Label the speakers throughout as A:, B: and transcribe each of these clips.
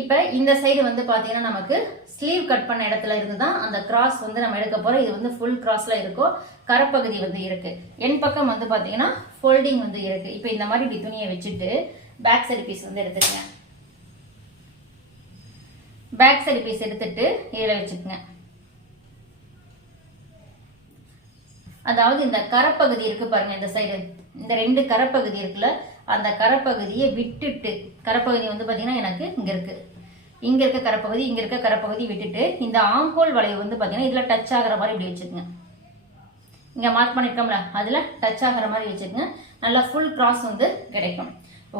A: இப்போ இந்த சைடு வந்து பார்த்தீங்கன்னா நமக்கு ஸ்லீவ் கட் பண்ண இடத்துல இருந்து தான் அந்த கிராஸ் வந்து நம்ம எடுக்க போகிறோம் இது வந்து ஃபுல் கிராஸில் இருக்கும். கரப்பகுதி வந்து இருக்கு. என் பக்கம் வந்து பார்த்தீங்கன்னா ஃபோல்டிங் வந்து இருக்கு. இப்போ இந்த மாதிரி இப்படி துணியை வச்சுட்டு பேக் சைடு பீஸ் வந்து எடுத்துக்கங்க. பேக் சைடு பீஸ் எடுத்துட்டு இதில் வச்சுக்கோங்க. அதாவது இந்த கரப்பகுதி இருக்கு பாருங்க இந்த சைடு இந்த ரெண்டு கரப்பகுதி இருக்குல்ல அந்த கரப்பகுதியை விட்டுட்டு கரப்பகுதி வந்து பார்த்திங்கன்னா எனக்கு இங்கே இருக்கு. இங்கே இருக்க கரப்பகுதி இங்கே இருக்க கரப்பகுதி விட்டுட்டு இந்த ஆங்கோல் வளைவு வந்து பார்த்திங்கன்னா இதில் டச் ஆகிற மாதிரி இப்படி வச்சுக்கோங்க. இங்கே மார்க் பண்ணிருக்கோம்ல அதில் டச் ஆகுற மாதிரி வச்சுக்கோங்க. நல்லா ஃபுல் கிராஸ் வந்து கிடைக்கும்.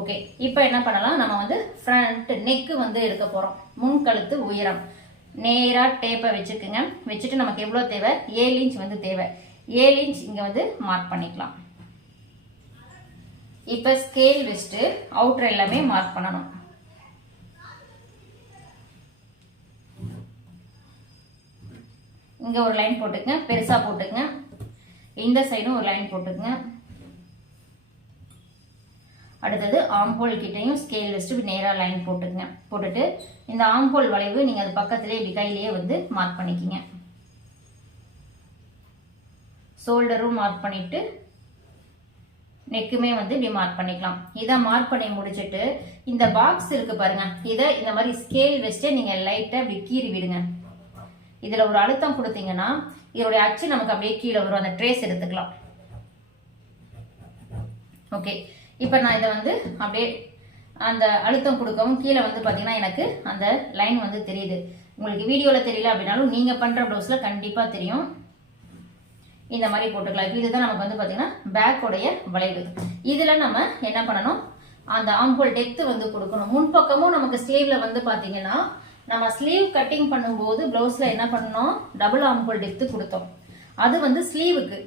A: ஓகே இப்போ என்ன பண்ணலாம்? நம்ம வந்து ஃப்ரண்ட் நெக்கு வந்து எடுக்க போகிறோம் முன் கழுத்து உயரம். நேராக டேப்பை வச்சுக்குங்க. வச்சுட்டு நமக்கு எவ்வளோ தேவை? ஏழு இன்ச் வந்து தேவை. ஏழு இன்ச் இங்கே வந்து மார்க் பண்ணிக்கலாம். இப்போ ஸ்கேல் வச்சுட்டு அவுட்டர் எல்லாமே மார்க் பண்ணணும். இங்க ஒரு லைன் போட்டுக்கங்க பெருசா போட்டுக்கங்க. இந்த சைடும் ஒரு லைன் போட்டுக்கங்க. அடுத்தது ஆம்போல் கிட்டையும் ஸ்கேல் வச்சுட்டு நேராக லைன் போட்டுக்கங்க. போட்டுட்டு இந்த ஆம்போல் வளைவு நீங்கள் அது பக்கத்திலே இப்படி கையிலேயே வந்து மார்க் பண்ணிக்கிங்க. ஷோல்டரும் மார்க் பண்ணிவிட்டு நெக்குமே வந்து இப்படி மார்க் பண்ணிக்கலாம். இதை மார்க் பண்ணி முடிச்சுட்டு இந்த பாக்ஸ் இருக்கு பாருங்க. இதை இந்த மாதிரி ஸ்கேல் வச்சுட்டு நீங்க லைட்டா இப்படி கீறி விடுங்க. இதுல ஒரு அழுத்தம் கொடுத்தீங்கன்னா இதோடைய அச்சு நமக்கு அப்படியே கீழே வரும். அந்த ட்ரேஸ் எடுத்துக்கலாம். ஓகே இப்போ நான் இதை வந்து அப்படியே அந்த அழுத்தம் கொடுக்கவும் கீழே வந்து பார்த்தீங்கன்னா எனக்கு அந்த லைன் வந்து தெரியுது. உங்களுக்கு வீடியோவில் தெரியல அப்படின்னாலும் நீங்கள் பண்ணுற ப்ளவுஸில் கண்டிப்பாக தெரியும். இந்த மாதிரி போட்டுக்கலாம். இப்போ இதுதான் நமக்கு வந்து பார்த்தீங்கன்னா பேக்கோடைய வளைவு. இதில் நம்ம என்ன பண்ணணும்? அந்த ஆம்பிள் டெப்த் வந்து கொடுக்கணும். முன்பக்கமும் நமக்கு ஸ்லீவ்ல வந்து பார்த்தீங்கன்னா நம்ம ஸ்லீவ் கட்டிங் பண்ணும்போது ப்ளவுஸில் என்ன பண்ணோம் டபுள் ஆம்போல் டெப்த் கொடுத்தோம். அது வந்து ஸ்லீவுக்கு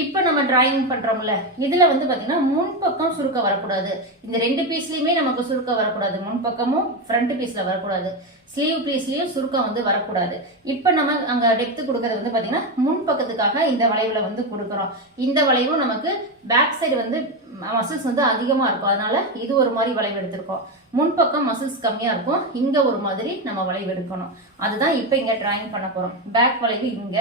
A: இப்போ நம்ம டிராயிங் பண்றோம்ல இதுல வந்து பாத்தீங்கன்னா முன்பக்கம் சுருக்க வரக்கூடாது. இந்த ரெண்டு பீஸ்லயுமே நமக்கு சுருக்க வரக்கூடாது. முன்பக்கமும் ஃப்ரண்ட் பீஸ்ல வரக்கூடாது. ஸ்லீவ் பீஸ்லயும் சுருக்கம் வந்து வரக்கூடாது. இப்போ நம்ம அங்க டெப்த் கொடுக்கறது வந்து பாத்தீங்கன்னா முன்பக்கத்துக்காக இந்த வளைவுல வந்து கொடுக்குறோம். இந்த வளைவும் நமக்கு பேக் சைடு வந்து மசில்ஸ் வந்து அதிகமா இருக்கும். அதனால இது ஒரு மாதிரி வளைவு எடுத்திருக்கோம். முன்பக்கம் மசில்ஸ் கம்மியா இருக்கும். இங்க ஒரு மாதிரி நம்ம வளைவு எடுக்கணும். அதுதான் இப்போ இங்க டிராயிங் பண்ண போறோம். பேக் வளைவு இங்க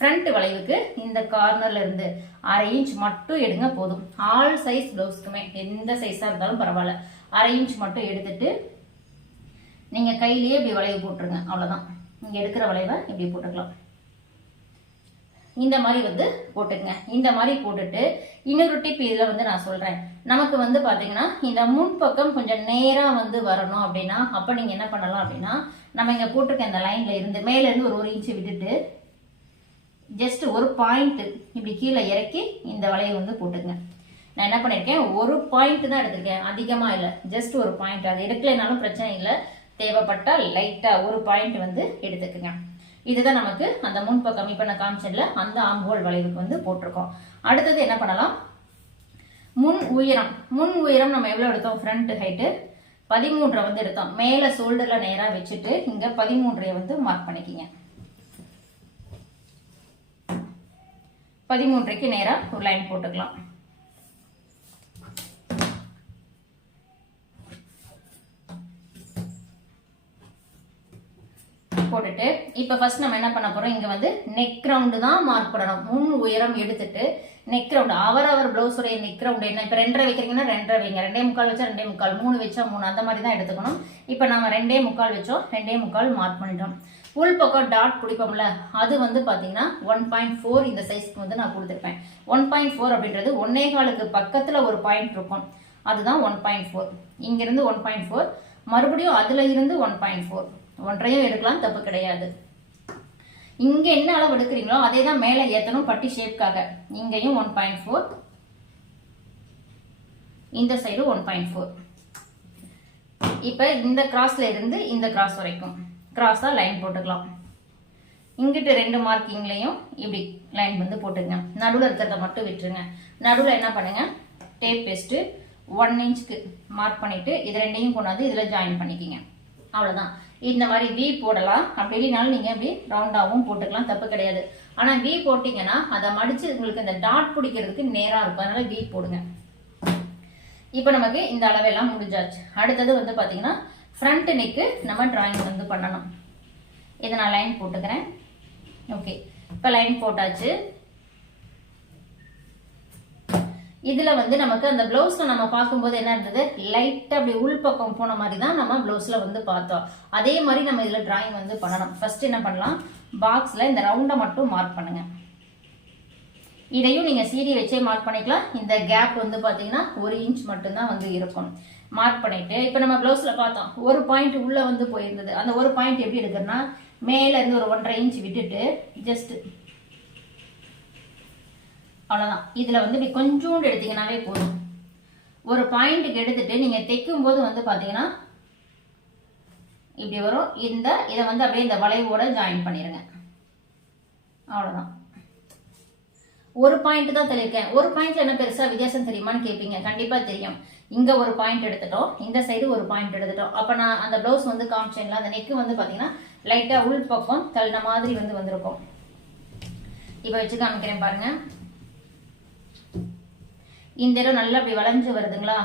A: ஃப்ரண்ட் வளைவுக்கு இந்த கார்னர்ல இருந்து அரை இன்ச் மட்டும் எடுங்க போதும். ஆல் சைஸ் பிளவுஸ்க்குமே எந்த சைஸா இருந்தாலும் பரவாயில்ல. அரை இன்ச் மட்டும் எடுத்துட்டு நீங்க கையிலேயே இப்படி வளைவு போட்டுருங்க. அவ்வளவுதான். நீங்க எடுக்கிற வளைவை இப்படி போட்டுக்கலாம். இந்த மாதிரி வந்து போட்டுக்கங்க. இந்த மாதிரி போட்டுட்டு இன்னொரு டிப் இதுல வந்து நான் சொல்றேன். நமக்கு வந்து பாத்தீங்கன்னா இந்த முன்பக்கம் கொஞ்சம் நேரா வந்து வரணும் அப்படின்னா அப்ப நீங்க என்ன பண்ணலாம் அப்படின்னா நம்ம இங்க போட்டிருக்க இந்த லைன்ல இருந்து மேல இருந்து ஒரு ஒரு இன்ச்சு விட்டுட்டு ஜஸ்ட் ஒரு பாயிண்ட் இப்படி கீழே இறக்கி இந்த வளையை வந்து போட்டுங்க நான் என்ன பண்ணியிருக்கேன் ஒரு பாயிண்ட் தான் எடுத்திருக்கேன். அதிகமாக இல்லை. ஜஸ்ட் ஒரு பாயிண்ட் அது எடுக்கலைனாலும் பிரச்சனை இல்லை. தேவைப்பட்டால் லைட்டாக ஒரு பாயிண்ட் வந்து எடுத்துக்குங்க. இதுதான் நமக்கு அந்த முன்பக்கம் இப்போ நான் காமிச்சதுல அந்த ஆம்போல் வளைவுக்கு வந்து போட்டிருக்கோம். அடுத்தது என்ன பண்ணலாம்? முன் உயரம். முன் உயரம் நம்ம எவ்வளோ எடுத்தோம்? ஃப்ரண்ட் ஹைட்டு பதிமூன்றை வந்து எடுத்தோம். மேலே ஷோல்டரில் நேராக வச்சுட்டு இங்கே பதிமூன்றைய வந்து மார்க் பண்ணிக்கிங்க. பதிமூன்றைக்கு நேராக ஒரு லைன் போட்டுக்கலாம். போட்டுட்டு இப்போ ஃபர்ஸ்ட் நம்ம என்ன பண்ண போறோம்? இங்க வந்து நெக் ரவுண்டு தான் மார்க் பண்ணணும் முன் உயரம் எடுத்துட்டு நெக் ரவுண்டு அவர் பிளவுஸுடைய நெக் ரவுண்டு என்ன? இப்போ ரெண்டரை வைக்கிறீங்கன்னா ரெண்டரை வைங்க. ரெண்டே முக்கால் வச்சா ரெண்டே முக்கால். மூணு வச்சா மூணு. அந்த மாதிரி தான் எடுத்துக்கணும். இப்போ நம்ம ரெண்டே முக்கால் வச்சோம். ரெண்டே முக்கால் மார்க் பண்ணிட்டோம். ஃபுல் பக்கம் டாட் பிடிப்போம்ல அது வந்து பார்த்தீங்கன்னா ஒன் பாயிண்ட் ஃபோர் இந்த சைஸ்க்கு வந்து நான் கொடுத்துருப்பேன். ஒன் பாயிண்ட் ஃபோர் அப்படின்றது ஒன்னே காலுக்கு பக்கத்தில் ஒரு பாயிண்ட் இருக்கும். அதுதான் ஒன் பாயிண்ட் ஃபோர் இங்கிருந்து ஒன் பாயிண்ட் ஃபோர் மறுபடியும் அதில் இருந்து ஒன் பாயிண்ட் ஃபோர் ஒன்றையும் எடுக்கலாம் தப்பு கிடையாது. இங்கே என்ன அளவு எடுக்கிறீங்களோ அதே தான் மேலே ஏற்றணும் பட்டி ஷேப்காக இங்கேயும் ஒன் பாயிண்ட் ஃபோர் இந்த சைடு ஒன் பாயிண்ட் ஃபோர் இப்போ இந்த கிராஸ்ல இருந்து இந்த கிராஸ் வரைக்கும். கிராஸாக லைன் போட்டுக்கலாம். இங்கிட்டு ரெண்டு மார்க்கிங்லையும் இப்படி லைன் வந்து போட்டுங்க. நடுவில் இருக்கிறத மட்டும் விட்டுருங்க. நடுவில் என்ன பண்ணுங்கள் டேப் பேஸ்ட்டு ஒன் இன்ச்சுக்கு மார்க் பண்ணிவிட்டு இது ரெண்டையும் கொண்டாந்து இதில் ஜாயின் பண்ணிக்கிங்க. அவ்வளோதான் இந்த மாதிரி வி போடலாம். அப்படி இல்லைனாலும் நீங்கள் இப்படி ரவுண்டாகவும் போட்டுக்கலாம். தப்பு கிடையாது. ஆனால் வி போட்டிங்கன்னா அதை மடித்து உங்களுக்கு இந்த டாட் பிடிக்கிறதுக்கு நேராக இருக்கும். அதனால் வி போடுங்க. இப்போ நமக்கு இந்த அளவெல்லாம் முடிஞ்சாச்சு. அடுத்தது வந்து பார்த்தீங்கன்னா ஃப்ரண்ட் நெக்கு நம்ம டிராயிங் வந்து பண்ணணும். இதை நான் லைன் போட்டுக்கிறேன். ஓகே இப்போ லைன் போட்டாச்சு. இதில் வந்து நமக்கு அந்த ப்ளவுஸில் நம்ம பார்க்கும்போது என்ன இருந்தது? லைட்டாக அப்படி உள் பக்கம் போன மாதிரி தான் நம்ம ப்ளவுஸில் வந்து பார்த்தோம். அதே மாதிரி நம்ம இதில் டிராயிங் வந்து பண்ணணும். ஃபஸ்ட்டு என்ன பண்ணலாம்? பாக்ஸில் இந்த ரவுண்டை மட்டும் மார்க் பண்ணுங்கள் இதையும் நீங்கள் சீடி வச்சே மார்க் பண்ணிக்கலாம். இந்த கேப் வந்து பார்த்தீங்கன்னா ஒரு இன்ச் மட்டும்தான் வந்து இருக்கும். மார்க் பண்ணிட்டு இப்போ நம்ம பிளவுஸ்ல பார்த்தோம் ஒரு பாயிண்ட் உள்ள வந்து போயிருந்தது. அந்த ஒரு பாயிண்ட் எப்படி எடுக்கிறதுனா மேல இருந்து ஒரு ஒன்றரை இன்ச் விட்டுட்டு ஜஸ்ட் அவ்வளோதான் இதில் வந்து இப்படி கொஞ்சோண்டு எடுத்தீங்கன்னாவே போதும். ஒரு பாயிண்ட்டுக்கு எடுத்துட்டு நீங்கள் தைக்கும் போது வந்து பார்த்தீங்கன்னா இப்படி வரும். இந்த இதை வந்து அப்படியே இந்த வளைவோட ஜாயின் பண்ணிடுங்க அவ்வளோதான் ஒரு பாயிண்ட் தான் தெளிருக்கேன் ஒரு பாயிண்ட்ல என்ன பெருசா வித்தியாசம் தெரியுமான்னு கேட்பீங்க கண்டிப்பா தெரியும். இங்கே ஒரு பாயிண்ட் எடுத்துட்டோம். இந்த சைடு ஒரு பாயிண்ட் எடுத்துட்டோம். அப்போ நான் அந்த ப்ளவுஸ் வந்து காமிச்சேன்ல அந்த நெக்கு வந்து பார்த்தீங்கன்னா லைட்டாக உள் பக்கம் தள்ளின மாதிரி வந்து வந்திருக்கும். இப்போ வச்சு காமிக்கிறேன் பாருங்க. இந்த இடம் நல்லா அப்படி வளைஞ்சு வருதுங்களா?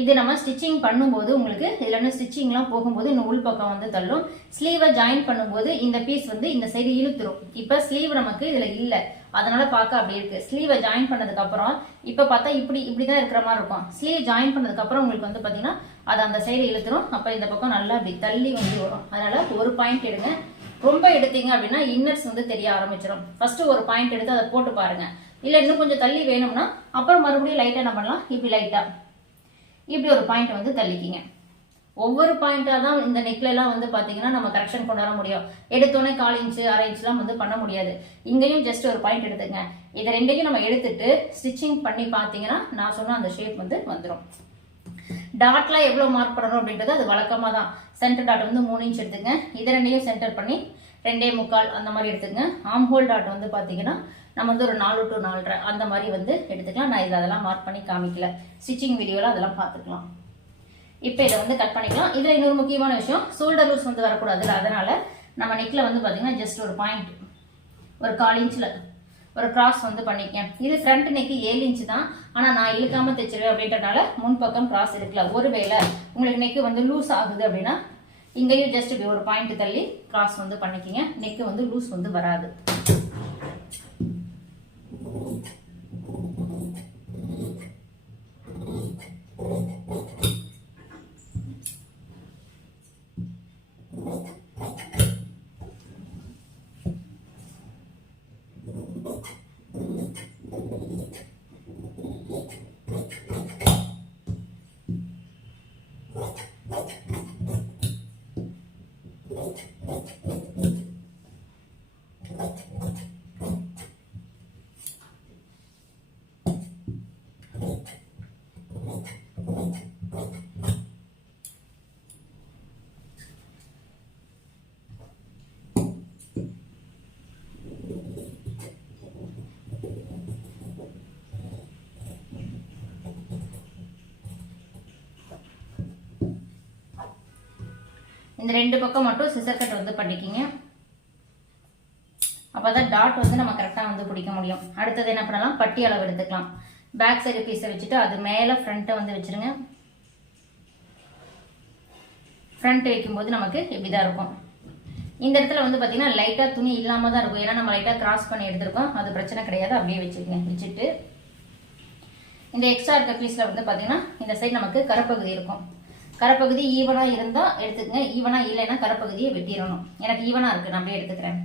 A: இது நம்ம ஸ்டிச்சிங் பண்ணும்போது உங்களுக்கு இதில் வந்து ஸ்டிச்சிங்லாம் போகும்போது இன்னும் உள் பக்கம் வந்து தள்ளும். ஸ்லீவை ஜாயின் பண்ணும்போது இந்த பீஸ் வந்து இந்த சைடு இழுத்துரும். இப்போ ஸ்லீவ் நமக்கு இதில் இல்லை. அதனால பார்க்க அப்படி இருக்கு. ஸ்லீவை ஜாயின் பண்ணதுக்கு அப்புறம் இப்போ பார்த்தா இப்படி இப்படி தான் இருக்கிற மாதிரி இருக்கும். ஸ்லீவ் ஜாயின் பண்ணதுக்கு அப்புறம் உங்களுக்கு வந்து பார்த்தீங்கன்னா அது அந்த சைடு இழுத்துரும். அப்போ இந்த பக்கம் நல்லா அப்படி தள்ளி வந்து வரும். அதனால ஒரு பாயிண்ட் எடுங்க. ரொம்ப எடுத்தீங்க அப்படின்னா இன்னர்ஸ் வந்து தெரிய ஆரம்பிச்சிடும் ஃபர்ஸ்ட் ஒரு பாயிண்ட் எடுத்து அதை போட்டு பாருங்க. இல்லை இன்னும் கொஞ்சம் தள்ளி வேணும்னா அப்புறம் மறுபடியும் லைட்டாக என்ன பண்ணலாம்? இப்படி லைட்டாக இப்படி ஒரு பாயிண்ட் வந்து தள்ளிக்கிங்க. ஒவ்வொரு பாயிண்டா தான் இந்த நெக்ல எல்லாம் வந்து பாத்தீங்கன்னா நம்ம கரெக்ஷன் கொண்டு வர முடியும். எடுத்தோடனே கால் இன்ச்சு அரை இன்ச்லாம் வந்து பண்ண முடியாது. இங்கேயும் ஜஸ்ட் ஒரு பாயிண்ட் எடுத்துங்க. இதை ரெண்டையும் நம்ம எடுத்துட்டு ஸ்டிச்சிங் பண்ணி பார்த்தீங்கன்னா நான் சொன்ன அந்த ஷேப் வந்து வந்துடும் டாட்ல எவ்வளவு மார்க் பண்ணணும் அப்படின்றது அது வழக்கமா தான். சென்டர் டாட் வந்து மூணு இன்ச் எடுத்துங்க. இதை ரெண்டையும் சென்டர் பண்ணி ரெண்டே முக்கால் அந்த மாதிரி எடுத்துங்க. ஆம் ஹோல் டாட் வந்து பாத்தீங்கன்னா நம்ம வந்து ஒரு நாலு டு நாலரை அந்த மாதிரி வந்து எடுத்துக்கலாம். நான் இதை அதெல்லாம் மார்க் பண்ணி காமிக்கல. ஸ்டிச்சிங் வீடியோவில் அதெல்லாம் பார்த்துக்கலாம். இப்போ இதை வந்து கட் பண்ணிக்கலாம். இதில் இன்னொரு முக்கியமான விஷயம் ஷோல்டர் லூஸ் வந்து வரக்கூடாதுல்ல அதனால் நம்ம நெக்கில் வந்து பார்த்திங்கன்னா ஜஸ்ட் ஒரு பாயிண்ட் ஒரு கால் இன்ச்சில் ஒரு கிராஸ் வந்து பண்ணிக்கேன் இது ஃப்ரண்ட் நெக்கு ஏழு இன்ச் தான். ஆனால் நான் இழுக்காமல் தைச்சிருவேன் அப்படின்றனால முன்பக்கம் கிராஸ் இருக்கல ஒருவேளை உங்களுக்கு நெக்கு வந்து லூஸ் ஆகுது அப்படின்னா இங்கேயும் ஜஸ்ட் இப்படி ஒரு பாயிண்ட் தள்ளி கிராஸ் வந்து பண்ணிக்கிங்க. நெக்கு வந்து லூஸ் வந்து வராது. இந்த ரெண்டு பக்கம் மட்டும் சிசர் கட் வந்து பண்ணிக்கிங்க. அப்பதான் டாட் வந்து நம்ம கரெக்டாக வந்து பிடிக்க முடியும். அடுத்தது என்ன பண்ணலாம்? பட்டி அளவு எடுத்துக்கலாம். பேக் சைடு பீஸை வச்சுட்டு அது மேலே ஃப்ரண்ட்டை வந்து வச்சிருங்க. ஃப்ரண்ட் வைக்கும்போது நமக்கு இப்படி தான் இருக்கும். இந்த இடத்துல வந்து பார்த்தீங்கன்னா லைட்டாக துணி இல்லாமல் தான் இருக்கும். ஏன்னா நம்ம லைட்டாக கிராஸ் பண்ணி எடுத்துருக்கோம். அது பிரச்சனை கிடையாது. அப்படியே வச்சுக்கோங்க. வச்சுட்டு இந்த எக்ஸ்ட்ரா இருக்க பீஸில் வந்து பார்த்தீங்கன்னா இந்த சைடு நமக்கு கரப்பகுதி இருக்கும். கரைப்பகுதி ஈவனாக இருந்தால் எடுத்துக்கங்க. ஈவனாக இல்லைன்னா கரைப்பகுதியை வெட்டிடணும். எனக்கு ஈவனாக இருக்குது நான் அப்படியே எடுத்துக்கிறேன்.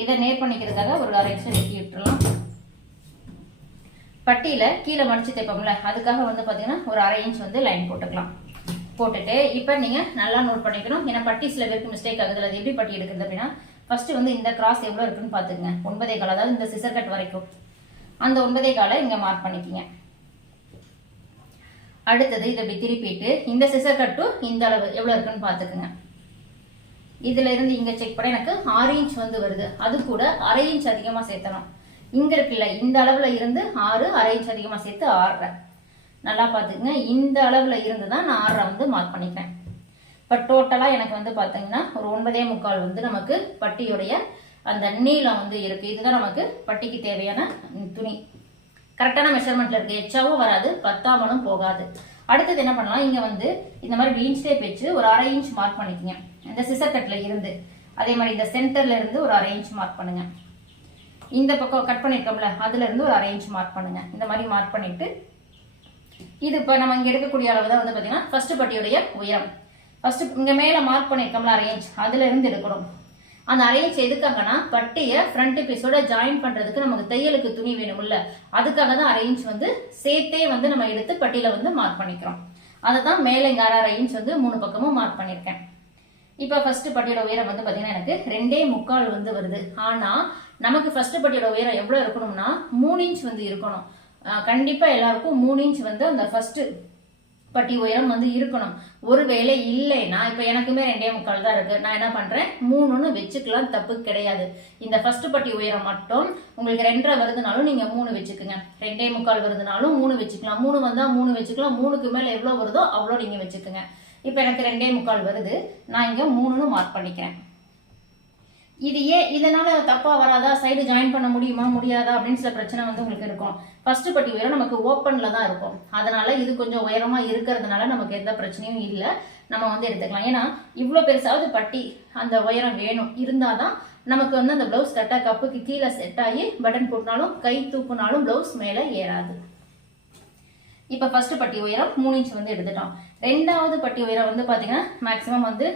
A: இதை நேர் பண்ணிக்கிறதுக்காக ஒரு அரை இன்ச்சு வெட்டி விட்டுருலாம் பட்டியில கீழே மடிச்சு தைப்போம்ல அதுக்காக வந்து பாத்தீங்கன்னா ஒரு அரை இன்ச் வந்து லைன் போட்டுக்கலாம். போட்டுட்டு இப்போ நீங்க நல்லா நோட் பண்ணிக்கணும். ஏன்னா பட்டி சில பேருக்கு மிஸ்டேக் ஆகுது. அது எப்படி பட்டி எடுக்கிறது அப்படின்னா ஃபர்ஸ்ட் வந்து இந்த கிராஸ் எவ்வளவு இருக்குன்னு பாத்துக்கங்க. ஒன்பதே கால் அதாவது இந்த சிசர் கட் வரைக்கும். அந்த ஒன்பதே காலை இங்க மார்க் பண்ணிக்கிங்க. அடுத்தது இதை இப்படி திருப்பிட்டு இந்த சிசர் கட்டு இந்த அளவு எவ்வளவு இருக்குன்னு பார்த்துக்குங்க. இதுல இருந்து இங்க செக் பண்ண எனக்கு ஆறு இன்ச் வந்து வருது. அது கூட அரை இன்ச் அதிகமா சேர்த்தணும். இங்க இருக்குல்ல இந்த அளவுல இருந்து ஆறு அரை இன்ச் அதிகமா சேர்த்து ஆறரை நல்லா பாத்துக்கங்க இந்த அளவுல இருந்து தான் நான் ஆறரை வந்து மார்க் பண்ணிக்கிறேன் இப்போ டோட்டலா எனக்கு வந்து பாத்தீங்கன்னா ஒரு ஒன்பதே முக்கால் வந்து நமக்கு பட்டியுடைய அந்த நீளம் வந்து இருக்கு. இதுதான் நமக்கு பட்டிக்கு தேவையான துணி. கரெக்டான மெஷர்மெண்ட்ல இருக்கு. எச்சாவும் வராது. பத்தாமலும் போகாது. அடுத்தது என்ன பண்ணலாம்? இங்க வந்து இந்த மாதிரி இன்ச் டேப் வச்சு ஒரு அரை இன்ச் மார்க் பண்ணிக்கங்க. இந்த சிசர் கட்ல இருந்து. அதே மாதிரி இந்த சென்டர்ல இருந்து ஒரு அரை இன்ச் மார்க் பண்ணுங்க. இந்த பக்கம் கட் பண்ணிருக்கோம்ல அதுல இருந்து ஒரு அரை இன்ச் மார்க் பண்ணுங்க. இந்த மாதிரி மார்க் பண்ணிட்டு இது இப்போ நம்ம இங்க எடுக்கக்கூடிய அளவு தான் வந்து பாத்தீங்கன்னா ஃபர்ஸ்ட் பட்டியுடைய உயரம். ஃபர்ஸ்ட் இங்க மேல மார்க் பண்ணிருக்கோம்ல அரை இன்ச் அதுல இருந்து எடுக்கணும். அந்த அரை எதுக்காகன்னா எதுக்காகனா பட்டியை ஃப்ரண்ட் பீஸோட ஜாயின் பண்றதுக்கு நமக்கு தையலுக்கு துணி வேணும்ல. அதுக்காக தான் அரை இன்ச் வந்து சேர்த்தே வந்து நம்ம எடுத்து பட்டியில் வந்து மார்க் பண்ணிக்கிறோம். அதை தான் மேலே இங்கே அரை அரை வந்து மூணு பக்கமும் மார்க் பண்ணியிருக்கேன். இப்போ ஃபர்ஸ்ட் பட்டியோட உயரம் வந்து பார்த்தீங்கன்னா எனக்கு ரெண்டே முக்கால் வந்து வருது. ஆனால் நமக்கு ஃபர்ஸ்ட் பட்டியோட உயரம் எவ்வளோ இருக்கணும்னா மூணு இன்ச் வந்து இருக்கணும். கண்டிப்பாக கண்டிப்பா எல்லாருக்கும் மூணு இன்ச் வந்து அந்த ஃபர்ஸ்ட் பட்டி உயரம் வந்து இருக்கணும். ஒருவேளை இல்லைன்னா இப்போ எனக்குமே ரெண்டே முக்கால் தான் இருக்கு. நான் என்ன பண்றேன்? மூணுன்னு வச்சுக்கலாம். தப்பு கிடையாது. இந்த ஃபர்ஸ்ட் பட்டி உயரம் மட்டும் உங்களுக்கு ரெண்டரை வருதுனாலும் நீங்க மூணு வச்சுக்கோங்க. ரெண்டே முக்கால் வருதுனாலும் மூணு வச்சுக்கலாம். மூணு வந்தா மூணு வச்சுக்கலாம். மூணுக்கு மேல எவ்வளவு வருதோ அவ்வளோ நீங்க வச்சுக்கோங்க. இப்போ எனக்கு ரெண்டே முக்கால் வருது. நான் இங்க மூணுன்னு மார்க் பண்ணிக்கிறேன். இது ஏன் இதனால தப்பா வராதா? சைடு ஜாயின் பண்ண முடியுமா? முடியாதா? அப்படின்னு சில பிரச்சனை வந்து உங்களுக்கு இருக்கும். ஃபர்ஸ்ட் பட்டி உயரம் நமக்கு ஓப்பன்ல தான் இருக்கும். அதனால இது கொஞ்சம் உயரமா இருக்கிறதுனால நமக்கு எந்த பிரச்சனையும் இல்லை. நம்ம வந்து எடுத்துக்கலாம். ஏன்னா இவ்வளோ பெருசாவது பட்டி அந்த உயரம் வேணும். இருந்தாதான் நமக்கு வந்து அந்த பிளவுஸ் கரெக்டாக கப்புக்கு கீழே செட் ஆகி பட்டன் போட்டினாலும் கை தூக்குனாலும் பிளவுஸ் மேலே ஏறாது. இப்போ ஃபர்ஸ்ட் பட்டி உயரம் மூணு இன்ச் வந்து எடுத்துட்டோம். ரெண்டாவது பட்டி உயரம் வந்து பார்த்தீங்கன்னா மேக்ஸிமம் வந்து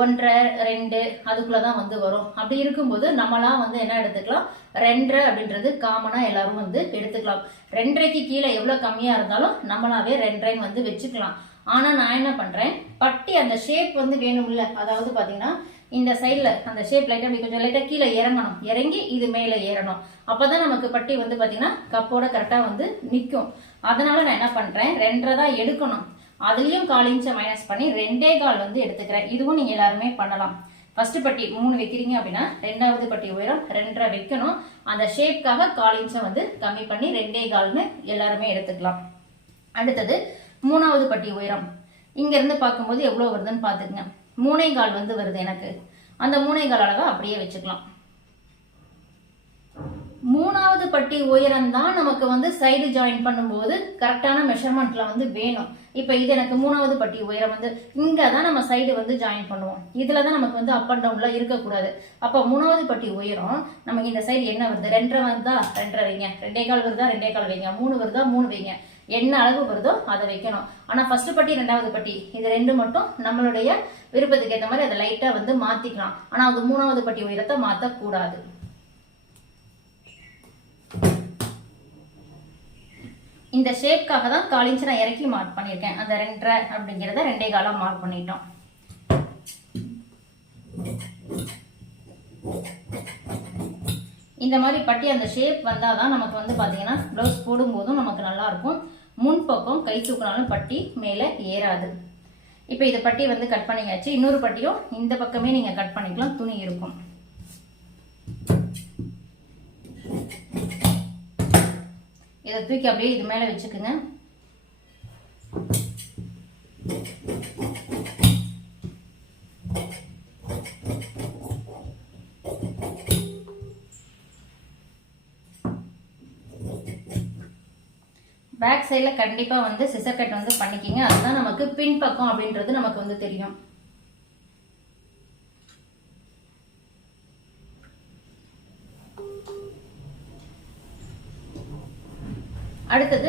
A: ஒன்றரை ரெண்டு அதுக்குள்ளே தான் வந்து வரும். அப்படி இருக்கும்போது நம்மளாம் வந்து என்ன எடுத்துக்கலாம்? ரெண்டரை அப்படின்றது காமனாக எல்லாரும் வந்து எடுத்துக்கலாம். ரெண்டரைக்கு கீழே எவ்வளோ கம்மியாக இருந்தாலும் நம்மளாவே ரெண்டரைன்னு வந்து வச்சுக்கலாம். ஆனால் நான் என்ன பண்ணுறேன் பட்டி அந்த ஷேப் வந்து வேணும்ல. அதாவது பார்த்தீங்கன்னா இந்த சைடில் அந்த ஷேப் லைட்டாக அப்படி கொஞ்சம் லைட்டாக கீழே இறங்கணும். இறங்கி இது மேலே ஏறணும். அப்பதான் நமக்கு பட்டி வந்து பார்த்தீங்கன்னா கப்போட கரெக்டாக வந்து நிற்கும் அதனால நான் என்ன பண்ணுறேன் ரெண்டரை தான் எடுக்கணும். அதுலேயும் கால் இன்ச்சை மைனஸ் பண்ணி ரெண்டே கால் வந்து எடுத்துக்கிறேன். இதுவும் நீங்கள் எல்லாருமே பண்ணலாம். ஃபஸ்ட்டு பட்டி மூணு வைக்கிறீங்க அப்படின்னா ரெண்டாவது பட்டி உயரம் ரெண்டரை வைக்கணும். அந்த ஷேப்க்காக கால் இன்ச்சை வந்து கம்மி பண்ணி ரெண்டே கால்னு எல்லாருமே எடுத்துக்கலாம். அடுத்தது மூணாவது பட்டி உயரம். இங்கேருந்து பார்க்கும்போது எவ்வளோ வருதுன்னு பாத்துக்கங்க மூணே கால் வந்து வருது எனக்கு. அந்த மூணே கால் அளவை அப்படியே வச்சுக்கலாம். மூணாவது பட்டி உயரம் தான் நமக்கு வந்து சைடு ஜாயின் பண்ணும்போது கரெக்டான மெஷர்மெண்ட்ல வந்து வேணும். இப்போ இது எனக்கு மூணாவது பட்டி உயரம் வந்து இங்க தான் நம்ம சைடு வந்து ஜாயின் பண்ணுவோம். இதில் தான் நமக்கு வந்து அப் அண்ட் டவுன்ல இருக்கக்கூடாது. அப்போ மூணாவது பட்டி உயரம் நமக்கு இந்த சைடு என்ன வருது? ரெண்டரை வருதா? ரெண்டரை வைங்க. ரெண்டே கால் வருதா? ரெண்டே கால் வைங்க. மூணு வருதா? மூணு வைங்க. என்ன அளவு வருதோ அதை வைக்கணும். ஆனா ஃபர்ஸ்ட் பட்டி ரெண்டாவது பட்டி இது ரெண்டு மட்டும் நம்மளுடைய விருப்பத்துக்கு ஏற்ற மாதிரி அதை லைட்டா வந்து மாத்திக்கலாம். ஆனா அது மூணாவது பட்டி உயரத்தை மாத்தக்கூடாது. இந்த ஷேப்காக தான் கால் இன்ச்சு நான் இறக்கி மார்க் பண்ணியிருக்கேன். அந்த ரெண்டரை அப்படிங்கிறத ரெண்டே காலம் மார்க் பண்ணிட்டோம். இந்த மாதிரி பட்டி அந்த ஷேப் வந்தால் தான் நமக்கு வந்து பார்த்தீங்கன்னா ப்ளவுஸ் போடும்போதும் நமக்கு நல்லா இருக்கும். முன்பக்கம் கை தூக்கினாலும் பட்டி மேலே ஏறாது. இப்போ இந்த பட்டி வந்து கட் பண்ணியாச்சு. இன்னொரு பட்டியும் இந்த பக்கமே நீங்கள் கட் பண்ணிக்கலாம். துணி இருக்கும். இதை தூக்கி அப்படியே இது மேலே வச்சுக்குங்க. பேக் சைடில் கண்டிப்பாக வந்து சிசர் கட் வந்து பண்ணிக்கிங்க. அதுதான் நமக்கு பின் பக்கம் அப்படின்றது நமக்கு வந்து தெரியும்.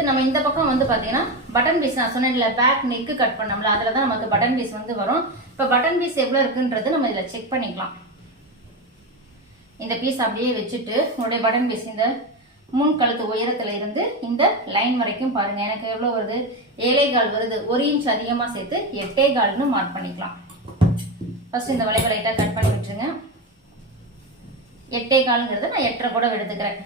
A: அடுத்து நம்ம இந்த பக்கம் வந்து பார்த்தீங்கன்னா பட்டன் பீஸ் நான் சொன்னேன்ல பேக் நெக்கு கட் பண்ணோம்ல அதில் தான் நமக்கு பட்டன் பீஸ் வந்து வரும். இப்போ பட்டன் பீஸ் எவ்வளோ இருக்குன்றது நம்ம இதில் செக் பண்ணிக்கலாம். இந்த பீஸ் அப்படியே வச்சுட்டு உங்களுடைய பட்டன் பீஸ் இந்த முன் கழுத்து உயரத்துல இருந்து இந்த லைன் வரைக்கும் பாருங்க எனக்கு எவ்வளவு வருது? ஏழை கால் வருது. ஒரு இன்ச் அதிகமா சேர்த்து எட்டே கால்னு மார்க் பண்ணிக்கலாம். ஃபர்ஸ்ட் இந்த வளைவை லைட்டா கட் பண்ணி விட்டுருங்க எட்டே கால்ங்கிறத நான் எட்டரை கூட எடுத்துக்கிறேன்.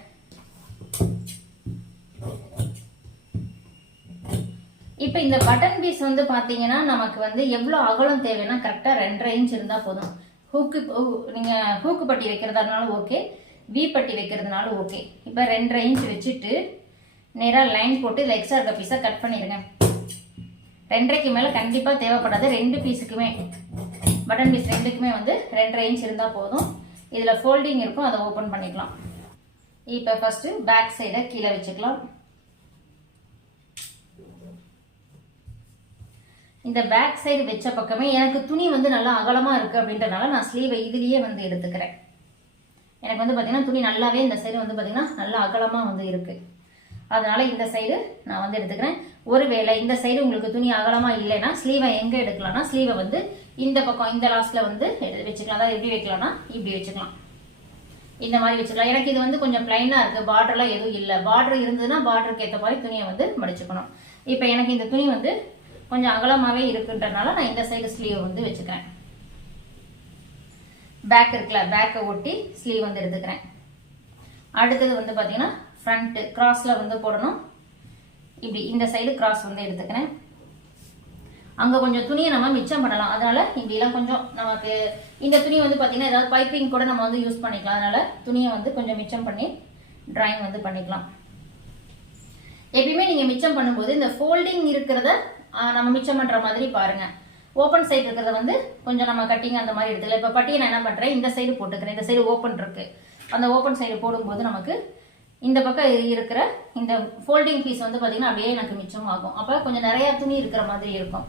A: இப்போ இந்த பட்டன் பீஸ் வந்து பார்த்தீங்கன்னா நமக்கு வந்து எவ்வளோ அகலம் தேவைன்னா கரெக்டாக ரெண்டரை இன்ச் இருந்தால் போதும். ஹூக்கு நீங்கள் ஹூக்கு பட்டி வைக்கிறதா இருந்தாலும் ஓகே வி பட்டி வைக்கிறதுனாலும் ஓகே இப்போ ரெண்டரை இன்ச் வச்சுட்டு நேராக லைன் போட்டு இதில் எக்ஸ்ட்ரா இருக்க பீஸாக கட் பண்ணிடுங்க ரெண்டரைக்கு மேலே கண்டிப்பாக தேவைப்படாது. ரெண்டு பீஸுக்குமே பட்டன் பீஸ் ரெண்டுக்குமே வந்து ரெண்டரை இன்ச் இருந்தால் போதும். இதில் ஃபோல்டிங் இருக்கும் அதை ஓப்பன் பண்ணிக்கலாம். இப்போ ஃபஸ்ட்டு பேக் சைடை கீழே வச்சுக்கலாம். இந்த பேக் சைடு வச்ச பக்கமே எனக்கு துணி வந்து நல்லா அகலமாக இருக்குது அப்படின்றனால நான் ஸ்லீவை இதுலேயே வந்து எடுத்துக்கிறேன். எனக்கு வந்து பார்த்திங்கன்னா துணி நல்லாவே இந்த சைடு வந்து பார்த்தீங்கன்னா நல்லா அகலமாக வந்து இருக்குது அதனால் இந்த சைடு நான் வந்து எடுத்துக்கிறேன். ஒருவேளை இந்த சைடு உங்களுக்கு துணி அகலமாக இல்லைன்னா ஸ்லீவை எங்கே எடுக்கலாம்னா ஸ்லீவை வந்து இந்த பக்கம் இந்த லாஸ்ட்டில் வந்து வச்சுக்கலாம். அதாவது எப்படி வைக்கலாம்னா இப்படி வச்சுக்கலாம். இந்த மாதிரி வச்சுக்கலாம். எனக்கு இது வந்து கொஞ்சம் பிளைனாக இருக்குது பார்டர்லாம் எதுவும் இல்லை. பார்டர் இருந்ததுன்னா பார்டருக்கு ஏற்ற மாதிரி துணியை வந்து மடிச்சுக்கணும். இப்போ எனக்கு இந்த துணி வந்து கொஞ்சம் அகலமாகவே இருக்குன்றனால நான் இந்த சைடு ஸ்லீவ் வந்து வச்சுக்கிறேன். பேக் இருக்குல்ல பேக்கை ஒட்டி ஸ்லீவ் வந்து எடுத்துக்கிறேன். அடுத்தது வந்து பார்த்தீங்கன்னா ஃப்ரண்ட்டு கிராஸில் வந்து போடணும். இப்படி இந்த சைடு கிராஸ் வந்து எடுத்துக்கிறேன். அங்கே கொஞ்சம் துணியை நம்ம மிச்சம் பண்ணலாம். அதனால இப்படிலாம் கொஞ்சம் நமக்கு இந்த துணி வந்து பார்த்தீங்கன்னா ஏதாவது பைப்பிங் கூட நம்ம வந்து யூஸ் பண்ணிக்கலாம். அதனால துணியை வந்து கொஞ்சம் மிச்சம் பண்ணி டிராயிங் வந்து பண்ணிக்கலாம். எப்பயுமே நீங்கள் மிச்சம் பண்ணும்போது இந்த ஃபோல்டிங் இருக்கிறத நம்ம மிச்சம் பண்ணுற மாதிரி பாருங்க. ஓப்பன் சைடு இருக்கிறத வந்து கொஞ்சம் நம்ம கட்டிங் அந்த மாதிரி எடுத்துக்கலாம். இப்போ பட்டியை நான் என்ன பண்ணுறேன் இந்த சைடு போட்டுக்கிறேன். இந்த சைடு ஓப்பன் இருக்கு. அந்த ஓப்பன் சைடு போடும்போது நமக்கு இந்த பக்கம் இருக்கிற இந்த ஃபோல்டிங் பீஸ் வந்து பார்த்திங்கன்னா அப்படியே எனக்கு மிச்சம் ஆகும் அப்போ கொஞ்சம் நிறையா துணி இருக்கிற மாதிரி இருக்கும்.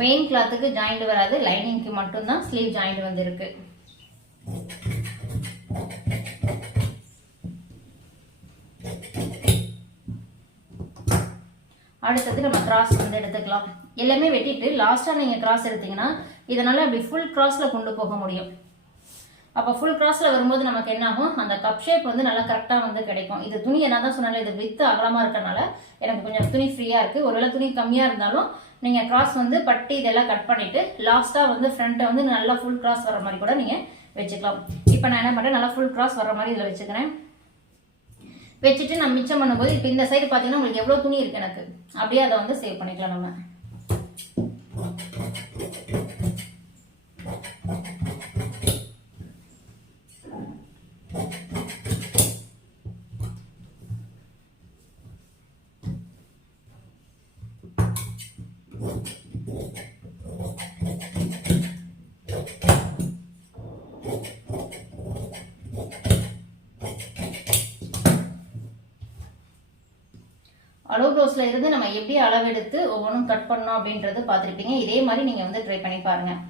A: மெயின் கிளாத்துக்கு ஜாயிண்ட் வராது லைனிங்க்கு மட்டும்தான் ஸ்லீவ் ஜாயிண்ட் வந்திருக்கு. அடுத்தது நம்ம கிராஸ் வந்து எடுத்துக்கலாம். எல்லாமே வெட்டிட்டு லாஸ்ட்டாக நீங்கள் கிராஸ் எடுத்தீங்கன்னா இதனால அப்படி ஃபுல் கிராஸில் கொண்டு போக முடியும். அப்போ ஃபுல் கிராஸில் வரும்போது நமக்கு என்ன ஆகும் அந்த கப் ஷேப் வந்து நல்லா கரெக்டாக வந்து கிடைக்கும். இது துணி என்ன தான் சொன்னாலும் இது வித்து அகலமாக இருக்கனால எனக்கு கொஞ்சம் துணி ஃப்ரீயாக இருக்குது ஒருவேளை துணி கம்மியாக இருந்தாலும் நீங்கள் கிராஸ் வந்து பட்டி இதெல்லாம் கட் பண்ணிவிட்டு லாஸ்ட்டாக வந்து ஃப்ரண்ட்டை வந்து நல்லா ஃபுல் கிராஸ் வர மாதிரி கூட நீங்கள் வச்சுக்கலாம். இப்போ நான் என்ன பண்ணுறேன் நல்லா ஃபுல் கிராஸ் வர மாதிரி இதில் வச்சுக்கிறேன். வச்சுட்டு நான் மிச்சம் பண்ணும்போது இப்போ இந்த சைடு பார்த்தீங்கன்னா உங்களுக்கு எவ்வளோ துணி இருக்குது எனக்கு? அப்படியே அதை வந்து சேவ் பண்ணிக்கலாம் நம்ம. இருந்து நம்ம எப்படி அளவெடுத்து ஒவ்வொன்றும் கட் பண்ணோம் அப்படின்றது பார்த்துருப்பீங்க. இதே மாதிரி நீங்கள் வந்து ட்ரை பண்ணி பாருங்கள்